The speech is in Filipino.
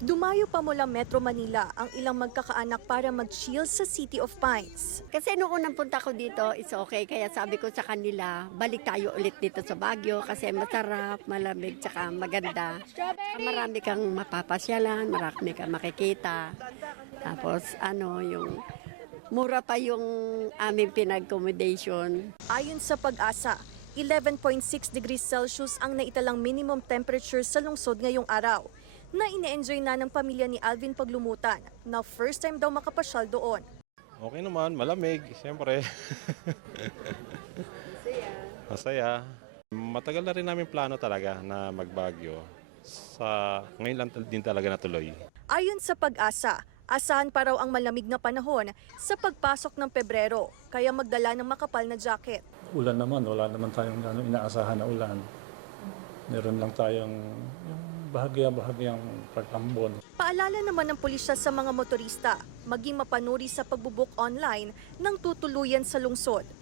Dumayo pa mula Metro Manila ang ilang magkakaanak para mag-chill sa City of Pines. Kasi nung unang punta ko dito, it's okay. Kaya sabi ko sa kanila, balik tayo ulit dito sa Baguio kasi masarap, malamig, tsaka maganda. Marami kang mapapasyalan, marami kang makikita. Tapos yung mura pa yung aming pinag-accommodation. Ayon sa Pag-asa, 11.6 degrees Celsius ang naitalang minimum temperature sa lungsod ngayong araw, na ine-enjoy na ng pamilya ni Alvin paglumutan, na first time daw makapasyal doon. Okay naman, malamig, siyempre. Masaya. Matagal na rin namin plano talaga na mag-Baguio. Ngayon lang din talaga natuloy. Ayon sa Pag-asa, asahan pa raw ang malamig na panahon sa pagpasok ng Pebrero, kaya magdala ng makapal na jacket. Ulan naman, wala naman tayong inaasahan na ulan. Meron lang tayong bahagyang pag-ambon. Paalala naman ng pulisya sa mga motorista, maging mapanuri sa pagbubuk online ng tutuluyan sa lungsod